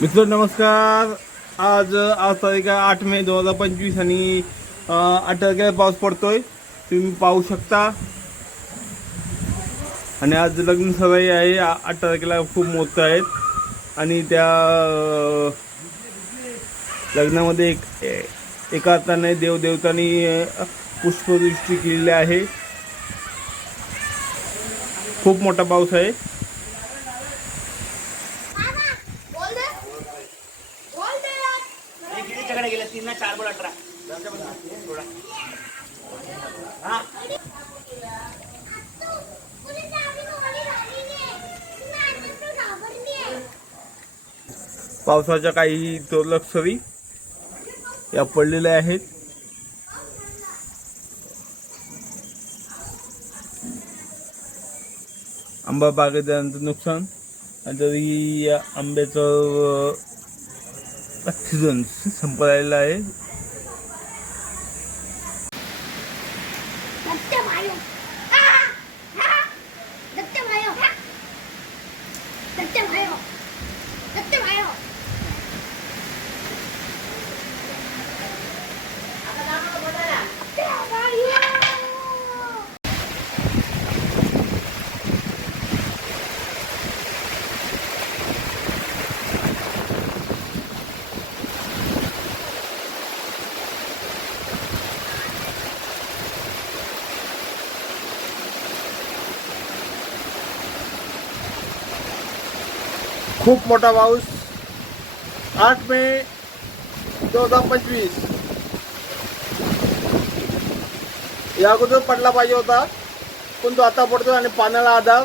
मित्र नमस्कार. आज तारीख आहे 8 मे 2025 आणि 8 तारखेला पाऊस पडतोय, तुम्ही पाहू शकता. आणि आज लग्न सराई आहे. 8 तारखेला खूप मोठं आहेत आणि त्या लग्नामध्ये एका अर्थाने देवदेवतांनी पुष्पवृष्टी केलेली आहे. खूप मोठा पाऊस आहे. गेले 3 ना 4 बोल 18 पावसाच्या काही तुरळक सरी या पडलेल्या आहेत. आंबा बागायतदारांचं नुकसान. तरी या आंब्याचं सीझन संपलेला आहे. खूप मोठा पाऊस 8 मे 2025 या अगोदर पडला पाहिजे होता, पण तो आता पडतो आणि पाण्याला आधार